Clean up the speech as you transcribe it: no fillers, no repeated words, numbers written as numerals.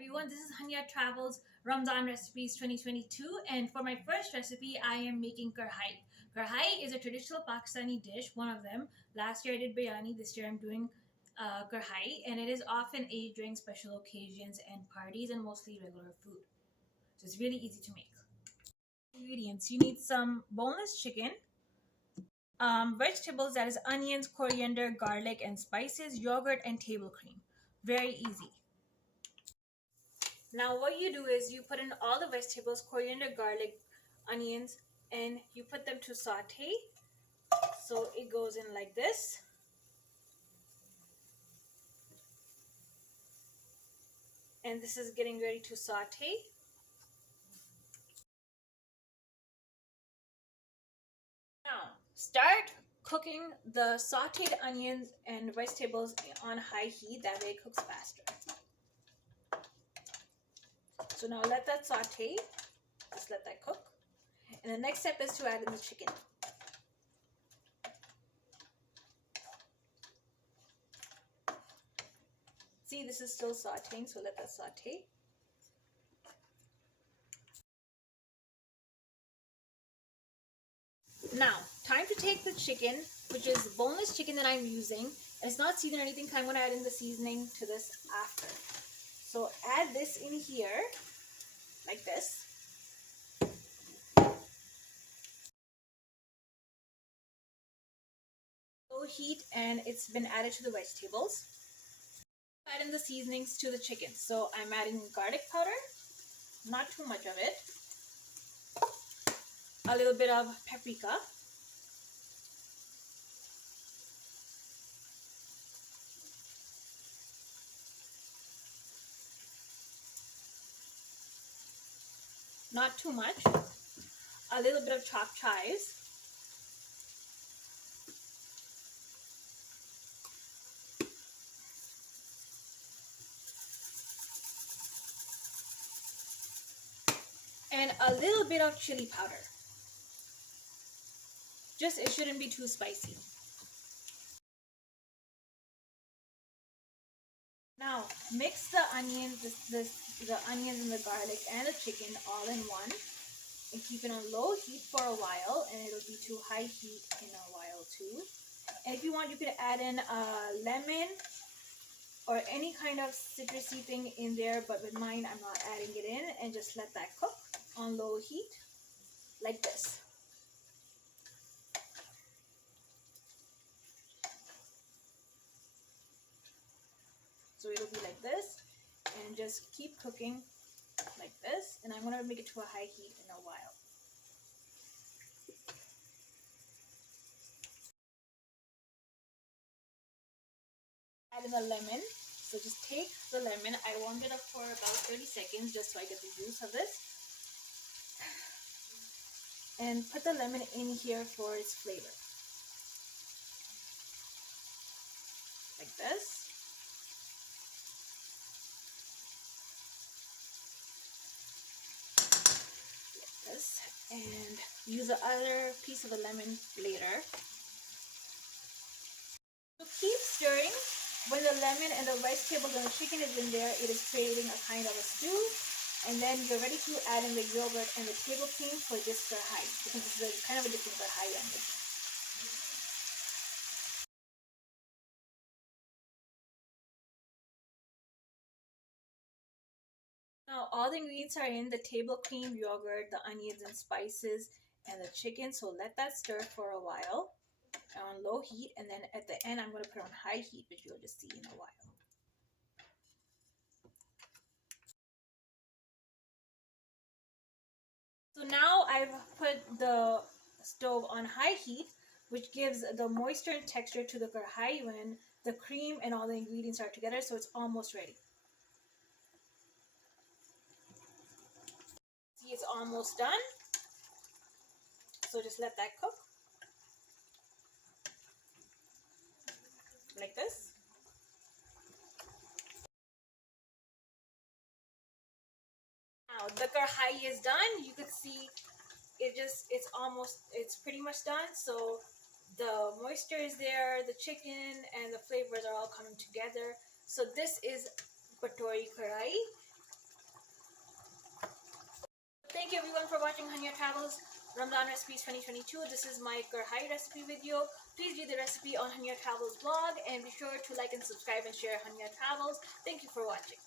everyone, this is HunyahTravels Ramzan Recipes 2022, and for my first recipe I am making Karhi. Karhi is a traditional Pakistani dish, one of them. Last year I did biryani, this year I'm doing Karhi, and it is often ate during special occasions and parties and mostly regular food. So it's really easy to make. Ingredients: you need some boneless chicken, vegetables, that is onions, coriander, garlic and spices, yogurt and table cream. Very easy. Now what you do is you put in all the vegetables, coriander, garlic, onions, and you put them to saute. So it goes in like this. And this is getting ready to saute. Now start cooking the sauteed onions and vegetables on high heat, that way it cooks faster. So now let that saute, just let that cook. And the next step is to add in the chicken. See, this is still sauteing, so let that saute. Now, time to take the chicken, which is boneless chicken that I'm using. It's not seasoned or anything, so I'm going to add in the seasoning to this after. So add this in here, like this. Low heat, and it's been added to the vegetables. Add in the seasonings to the chicken. So I'm adding garlic powder, not too much of it. A little bit of paprika. Not too much. A little bit of chopped chives. And a little bit of chili powder. Just, it shouldn't be too spicy. Now mix the onions, the onions and the garlic and the chicken all in one, and keep it on low heat for a while, and it'll be to high heat in a while too. And if you want, you could add in a lemon or any kind of citrusy thing in there, but with mine I'm not adding it in, and just let that cook on low heat like this. So it'll be like this, and just keep cooking like this, and I'm going to make it to a high heat in a while. Add in the lemon. So just take the lemon. I warmed it up for about 30 seconds just so I get the juice of this. And put the lemon in here for its flavor. Like this. And use the other piece of the lemon later. So keep stirring. When the lemon and the vegetables and the chicken is in there, it is creating a kind of a stew. And then you're ready to add in the yogurt and the table cream for this Karhi, because this is kind of a different Karhi on this. Now all the ingredients are in: the table cream, yogurt, the onions and spices, and the chicken. So let that stir for a while on low heat, and then at the end I'm going to put it on high heat, which you'll just see in a while. So now I've put the stove on high heat, which gives the moisture and texture to the Karhi when the cream and all the ingredients are together. So it's almost ready. See, it's almost done. So just let that cook like this. Now the Karhi is done. You could see it's pretty much done. So the moisture is there, the chicken and the flavors are all coming together. So this is Patori Karhi. Thank you everyone for watching Hunyah Travels Ramzan Recipes 2022. This is my Karahi recipe video. Please view the recipe on Hunyah Travels blog and be sure to like and subscribe and share Hunyah Travels. Thank you for watching.